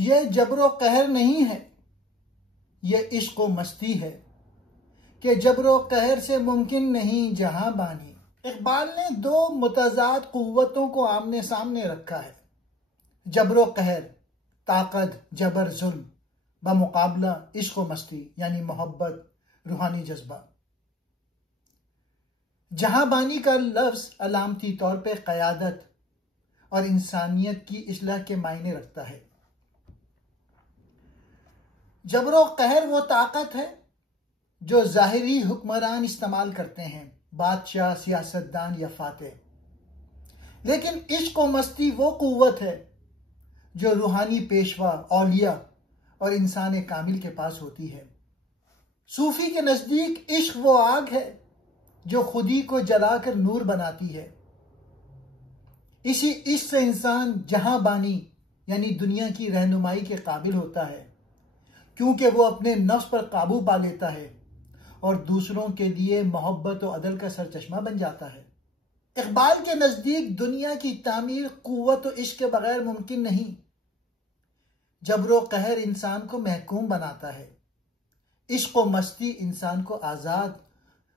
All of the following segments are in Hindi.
यह जबरो कहर नहीं है, यह इश्क व मस्ती है कि जबरो कहर से मुमकिन नहीं जहां बानी। इकबाल ने दो मुतजाद कुव्वतों को आमने सामने रखा है, जबरो कहर ताकत, जबर जुल्म, बमुकाबला इश्क व मस्ती यानी मोहब्बत, रूहानी जज्बा। जहां बानी का लफ्ज अलामती तौर पर क़यादत और इंसानियत की इस्लाह के मायने रखता है। जबरो कहर वो ताकत है जो ज़ाहिरी हुक्मरान इस्तेमाल करते हैं, बादशाह, सियासतदान या फातेह। लेकिन इश्क व मस्ती वो कुव्वत है जो रूहानी पेशवा, औलिया और इंसान कामिल के पास होती है। सूफी के नजदीक इश्क वो आग है जो खुदी को जलाकर नूर बनाती है। इसी इश्क से इंसान जहां बानी यानी दुनिया की रहनुमाई के काबिल होता है, क्योंकि वो अपने नफ्स पर काबू पा लेता है और दूसरों के लिए मोहब्बत और अदल का सरचश्मा बन जाता है। इकबाल के नजदीक दुनिया की तामीर कुव्वत और इश्क के बगैर मुमकिन नहीं। जबरो कहर इंसान को महकूम बनाता है, इश्क व मस्ती इंसान को आजाद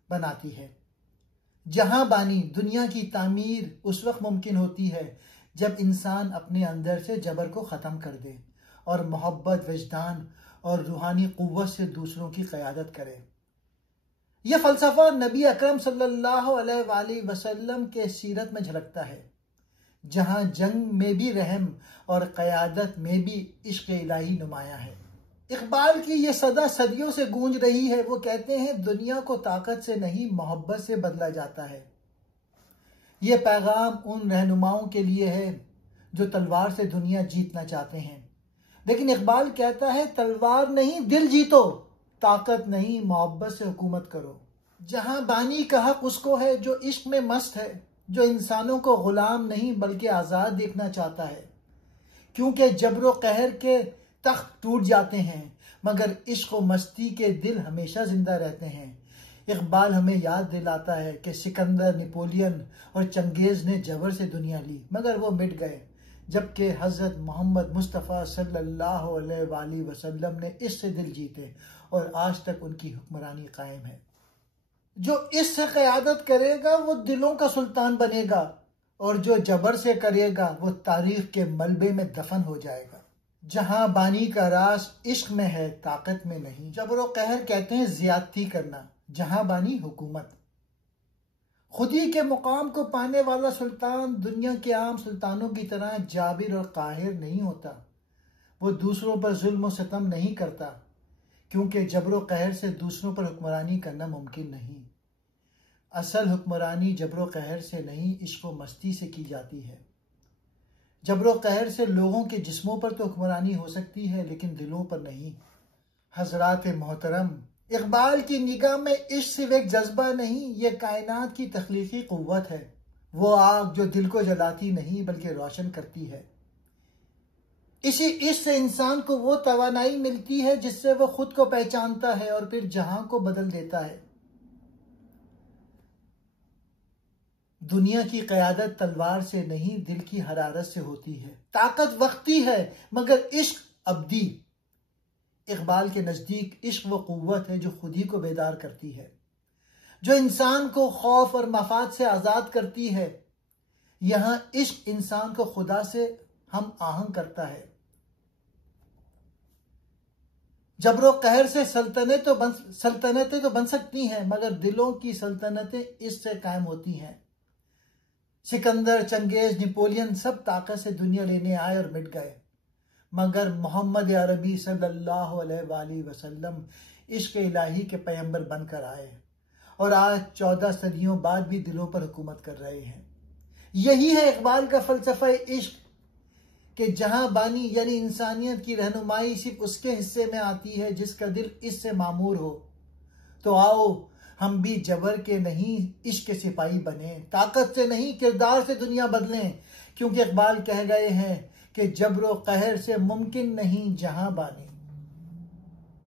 बनाती है। जहां बानी दुनिया की तामीर उस वक्त मुमकिन होती है जब इंसान अपने अंदर से जबर को ख़त्म कर दे और मोहब्बत, विजदान और रूहानी कुव्वत से दूसरों की क़यादत करे। यह फ़लसफ़ा नबी अकरम सल्लल्लाहु अलैहि वसल्लम के सीरत में झलकता है, जहां जंग में भी रहम और क़यादत में भी इश्क़ इलाही नुमाया है। इकबाल की ये सदा सदियों से गूंज रही है। वो कहते हैं दुनिया को ताकत से नहीं मोहब्बत से बदला जाता है। ये पैगाम उन रहनुमाओं के लिए है जो तलवार से दुनिया जीतना चाहते हैं, लेकिन इकबाल कहता है तलवार नहीं दिल जीतो, ताकत नहीं मोहब्बत से हुकूमत करो। जहां बानी का हक उसको है जो इश्क में मस्त है, जो इंसानों को गुलाम नहीं बल्कि आज़ाद देखना चाहता है, क्योंकि जबरो कहर के तख्त टूट जाते हैं मगर इश्क व मस्ती के दिल हमेशा जिंदा रहते हैं। इकबाल हमें याद दिलाता है कि सिकंदर, नेपोलियन और चंगेज ने जबर से दुनिया ली मगर वो मिट गए, जबकि हज़रत मोहम्मद मुस्तफ़ा सल्लल्लाहु अलैहि वसल्लम ने इससे दिल जीते और आज तक उनकी हुक्मरानी कायम है। जो इससे क़यादत करेगा वो दिलों का सुल्तान बनेगा और जो जबर से करेगा वो तारीख के मलबे में दफन हो जाएगा। जहां बानी का राज इश्क में है, ताकत में नहीं। जबरो कहर कहते हैं ज्यादती करना, जहां बानी हुकूमत। खुदी के मुकाम को पाने वाला सुल्तान दुनिया के आम सुल्तानों की तरह जाबिर और काहिर नहीं होता। वो दूसरों पर जुल्म और सितम नहीं करता, क्योंकि जबरो कहर से दूसरों पर हुक्मरानी करना मुमकिन नहीं। असल हुक्मरानी जबरो कहर से नहीं, इश्क व मस्ती से की जाती है। जबरो कहर से लोगों के जिस्मों पर तो हुक्मरानी हो सकती है, लेकिन दिलों पर नहीं। हजरात मोहतरम, इकबाल की निगाह में इश्क सिर्फ एक जज्बा नहीं, ये कायनात की तख्लीकी कुव्वत है। वो आग जो दिल को जलाती नहीं बल्कि रोशन करती है। इसी इश्क से इंसान को वो तवानाई मिलती है जिससे वो खुद को पहचानता है और फिर जहां को बदल देता है। दुनिया की क़यादत तलवार से नहीं, दिल की हरारत से होती है। ताकत वक्ती है मगर इश्क अब्दी। इकबाल के नजदीक इश्क वो कुव्वत है जो खुदी को बेदार करती है, जो इंसान को खौफ और मफाद से आजाद करती है। यहां इश्क इंसान को खुदा से हम आहंग करता है। जबरो कहर से सल्तनतें तो बन सकती हैं मगर दिलों की सल्तनतें इससे कायम होती हैं। सिकंदर, चंगेज, नेपोलियन सब ताकत से दुनिया लेने आए और मिट गए, मगर मोहम्मद अरबी सल्लल्लाहु अलैहि वसल्लम इश्क इलाही के पैगंबर बनकर आए और आज 14 सदियों बाद भी दिलों पर हुकूमत कर रहे हैं। यही है इकबाल का फ़लसफ़ा इश्क कि जहां बानी यानी इंसानियत की रहनुमाई सिर्फ उसके हिस्से में आती है जिसका दिल इससे मामूर हो। तो आओ हम भी जबर के नहीं इश्क के सिपाही बने, ताकत से नहीं किरदार से दुनिया बदलें, क्योंकि इकबाल कह गए हैं कि जबरो कहर से मुमकिन नहीं जहां बानी।